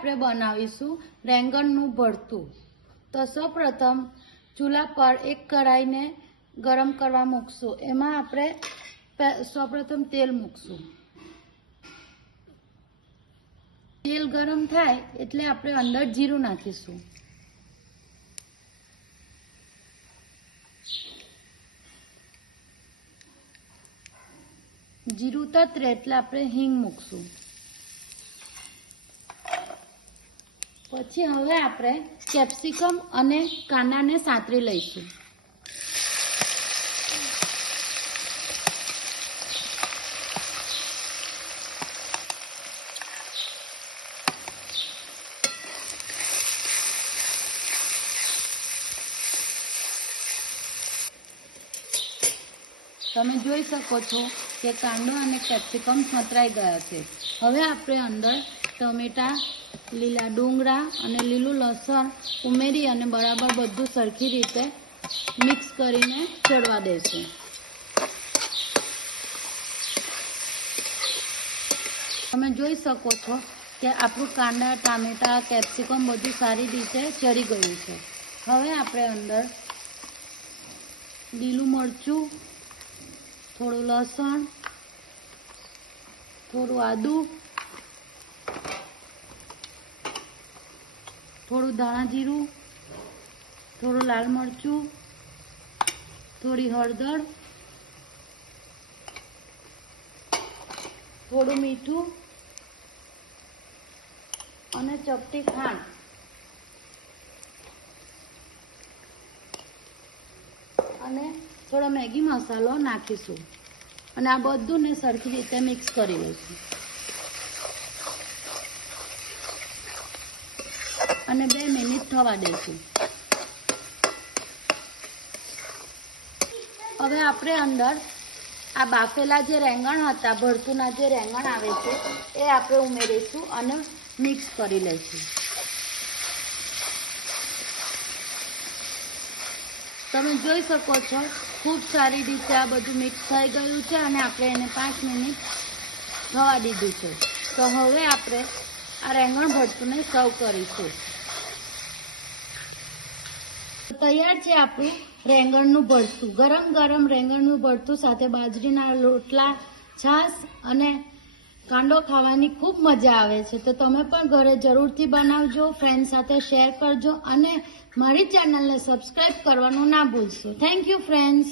આપણે બનાવીશું રેંગણનું ભરતું। તો સૌપ્રથમ ચૂલા પર એક કઢાઈને ગરમ કરવા મૂકશું। એમાં આપણે સૌપ્રથમ તેલ મૂકશું। તેલ ગરમ થાય એટલે આપણે અંદર જીરું નાખીશું। જીરું તતરે એટલે આપણે હિંગ મૂકશું। પછી હવે આપણે કેપ્સિકમ અને કાંદાને સાંતળી લઈશું। તમે જોઈ શકો છો કે કાંદો અને કેપ્સિકમ સંતરાઈ ગયા છે। હવે આપણે અંદર ટમેટા, લીલા ડુંગળા અને લીલું લસણ ઉમેરી અને બરાબર બધું સરખી રીતે મિક્સ કરીને ચડવા દઈશું। તમે જોઈ શકો છો કે આપણું કાંદા, ટામેટા, કેપ્સિકમ બધું સારી રીતે ચડી ગયું છે। હવે આપણે અંદર લીલું મરચું, થોડું લસણ, થોડું આદું, થોડું ધાણા જીરું, થોડું લાલ મરચું, થોડી હળદર, થોડું મીઠું અને ચપટી ખાંડ અને થોડો મેગી મસાલો નાખીશું અને આ બધુંને સરખી રીતે મિક્સ કરી લઈશું અને 2 મિનિટ થવા દઈશું। હવે આપણે અંદર આ બાફેલા જે રેંગણ હતા, ભરતુંના જે રેંગણ આવે છે એ આપણે ઉમેરીશું અને મિક્સ કરી લઈશું। તમે જોઈ શકો છો ખૂબ સારી રીતે આ બધું મિક્સ થઈ ગયું છે અને આપણે એને 5 મિનિટ થવા દીધું છે। તો હવે આપણે આ રેંગણ ભરતુંને સર્વ કરીશું। તૈયાર છે આપણું રેંગણનું ભરતું। ગરમ ગરમ રેંગણનું ભરતું સાથે બાજરીના રોટલા, છાશ અને કાંદો ખાવાની ખૂબ મજા આવે છે। તો તમે પણ ઘરે જરૂરથી બનાવજો, ફ્રેન્ડ સાથે શેર કરજો અને મારી ચેનલને સબસ્ક્રાઈબ કરવાનું ના ભૂલશો। Thank you friends.